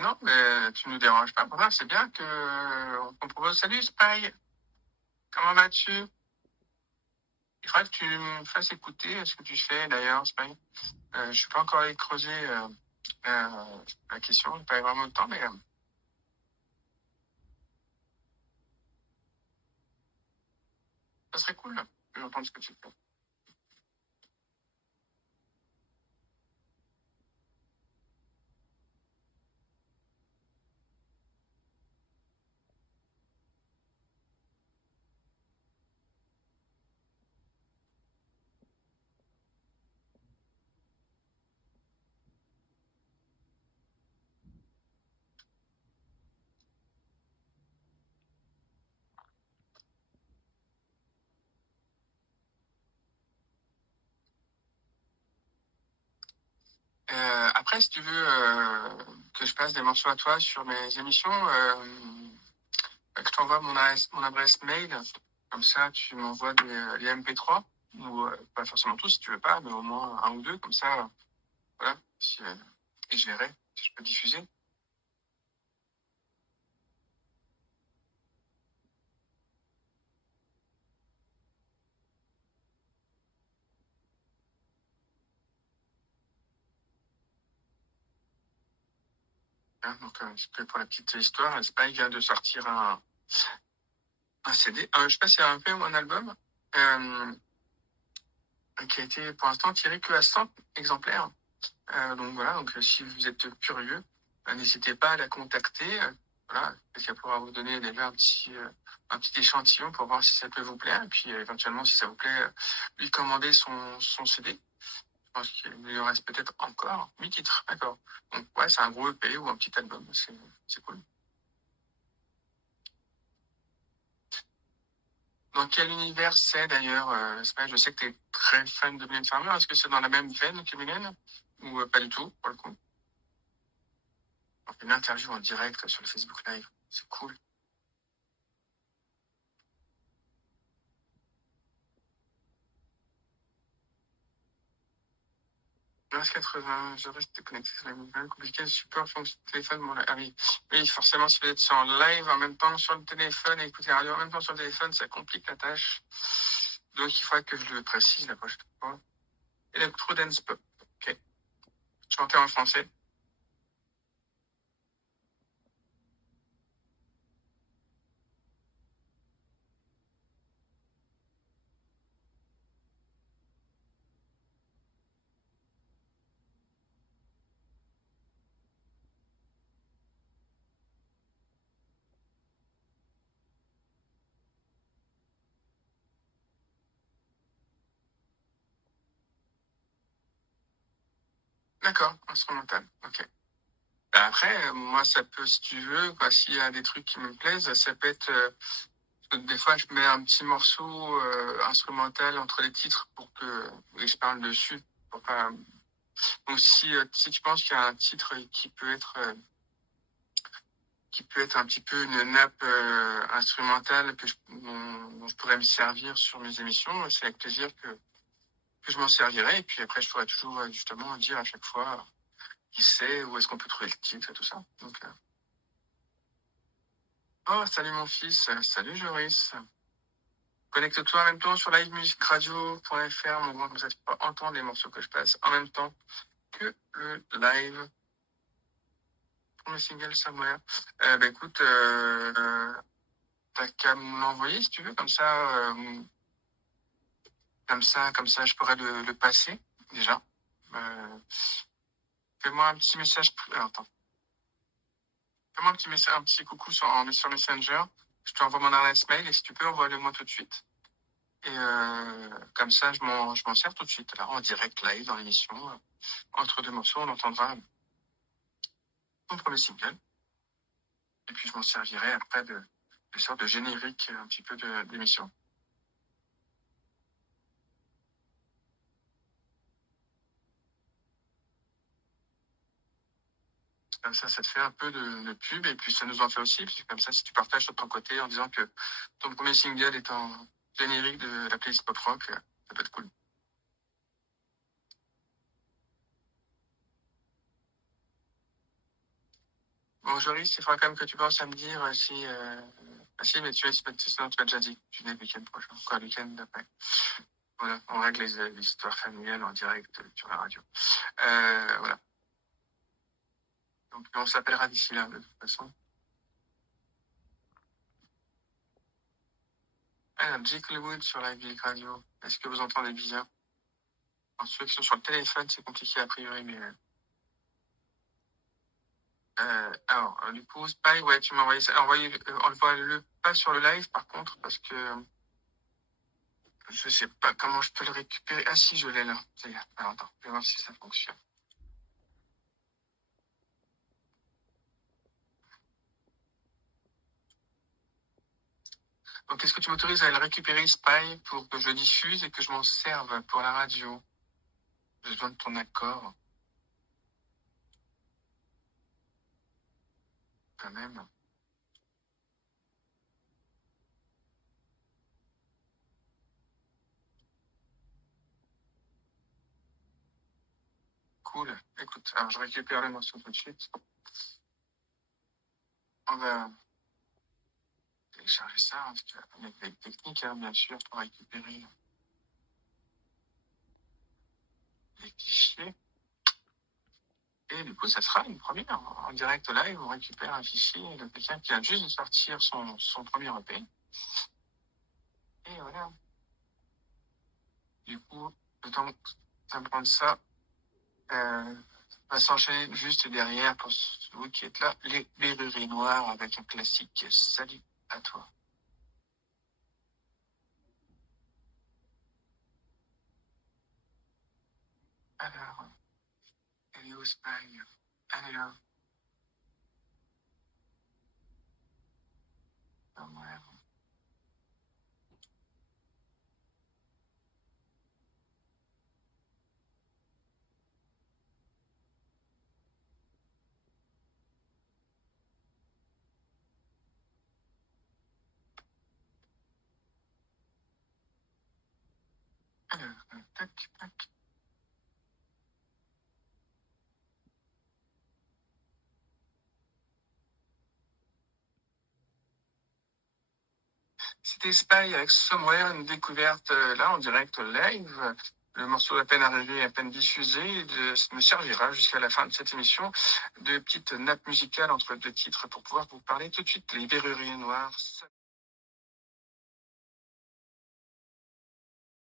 Non, mais tu nous déranges pas. Voilà, c'est bien qu'on propose. Salut Spy, comment vas-tu? Il faudrait que tu me fasses écouter ce que tu fais d'ailleurs, Spy. Je suis pas encore allé creuser la question, j'ai pas vraiment le temps, mais ça serait cool d'entendre ce que tu fais. Après, si tu veux que je passe des morceaux à toi sur mes émissions, que je t'envoie mon adresse mail, comme ça tu m'envoies les MP3, ou pas forcément tous si tu veux pas, mais au moins un ou deux, comme ça, voilà, et je verrai si je peux diffuser. Hein, donc, pour la petite histoire, Spike vient de sortir un CD, je sais pas si c'est un EP ou un album, euh, qui a été pour l'instant tiré que à 100 exemplaires. Donc voilà, donc si vous êtes curieux, n'hésitez pas à la contacter. Voilà, parce qu'elle pourra vous donner déjà un petit échantillon pour voir si ça peut vous plaire. Et puis éventuellement, si ça vous plaît, lui commander son CD. Je pense qu'il lui en reste peut-être encore 8 titres. D'accord. Donc ouais, c'est un gros EP ou un petit album. C'est cool. Dans quel univers c'est d'ailleurs, je sais que tu es très fan de Mylène Farmer. Est-ce que c'est dans la même veine que Mylène ou pas du tout pour le coup? Donc, une interview en direct sur le Facebook Live, c'est cool. 15,80, je reste connecté sur la nouvelle. Compliqué, support, fonction téléphone. Bon, ah oui. Oui, forcément, si vous êtes sur live en même temps sur le téléphone et écouter la radio en même temps sur le téléphone, ça complique la tâche. Donc, il faudra que je le précise la prochaine fois. Electro Dance Pop. Ok. Chanter en français. D'accord, instrumental. Ok. Après, moi, ça peut, si tu veux, quoi, s'il y a des trucs qui me plaisent, ça peut être. Des fois, je mets un petit morceau instrumental entre les titres pour que et je parle dessus. Pour pas... Donc, si tu penses qu'il y a un titre qui peut être un petit peu une nappe instrumentale dont je pourrais me servir sur mes émissions, c'est avec plaisir que je m'en servirai. Et puis après, je pourrais toujours justement dire à chaque fois qui c'est, où est-ce qu'on peut trouver le titre et tout ça. Donc, oh, salut mon fils, salut Joris. Connecte-toi en même temps sur livemusicradio.fr, mon grand, comme ça tu peux entendre les morceaux que je passe en même temps que le live pour mes singles somewhere. Écoute, t'as qu'à me l'envoyer si tu veux, comme ça, je pourrais le passer déjà. Euh, fais-moi un petit message. Alors, attends, fais-moi un petit message, un petit coucou sur Messenger. Je t'envoie mon adresse mail et si tu peux, envoie-le-moi tout de suite. Et comme ça, je m'en sers tout de suite. Là, en direct, live, dans l'émission. Entre deux morceaux, on entendra mon premier single. Et puis, je m'en servirai après de sorte de générique un petit peu d'émission. Comme ça te fait un peu de pub et puis ça nous en fait aussi. Puis comme ça, si tu partages de ton côté en disant que ton premier single est en générique de la playlist pop rock, ça peut être cool. Bon, Joris, il faudra quand même que tu penses à me dire si... Ah si, mais sinon tu m'as déjà dit que tu venais le week-end prochain, quoi, le week-end d'après. Voilà, on règle les histoires familiales en direct sur la radio. Voilà. Donc on s'appellera d'ici là, de toute façon. Alors, Jake Lewood sur la Public Radio. Est-ce que vous entendez bizarre? Alors, ceux qui sont sur le téléphone, c'est compliqué a priori, mais... alors, du coup, Spy, ouais, tu m'as envoyé ça. Envoie-le pas sur le live, par contre, parce que je sais pas comment je peux le récupérer. Ah si, je l'ai là. Ça y est. Alors, attends, je vais voir si ça fonctionne. Donc, est-ce que tu m'autorises à le récupérer, Spy, pour que je diffuse et que je m'en serve pour la radio? J'ai besoin de ton accord, quand même. Cool. Écoute, alors je récupère le morceau tout de suite. On va télécharger ça, parce qu'il y a des techniques, hein, bien sûr, pour récupérer les fichiers. Et du coup, ça sera une première. En direct live, on récupère un fichier de quelqu'un qui vient juste de sortir son premier EP. Et voilà. Du coup, le temps de prendre ça, va s'enchaîner juste derrière pour vous qui êtes là, les Berruriers Noirs avec un classique. Salut à toi. Alors, elle est où Spy? Elle est là. Ouais. Alors, tac, tac. C'était Spy avec Somewhere, une découverte là en direct live. Le morceau à peine arrivé, à peine diffusé, me servira jusqu'à la fin de cette émission de petite nappe musicale entre deux titres pour pouvoir vous parler tout de suite les Verruriers Noirs.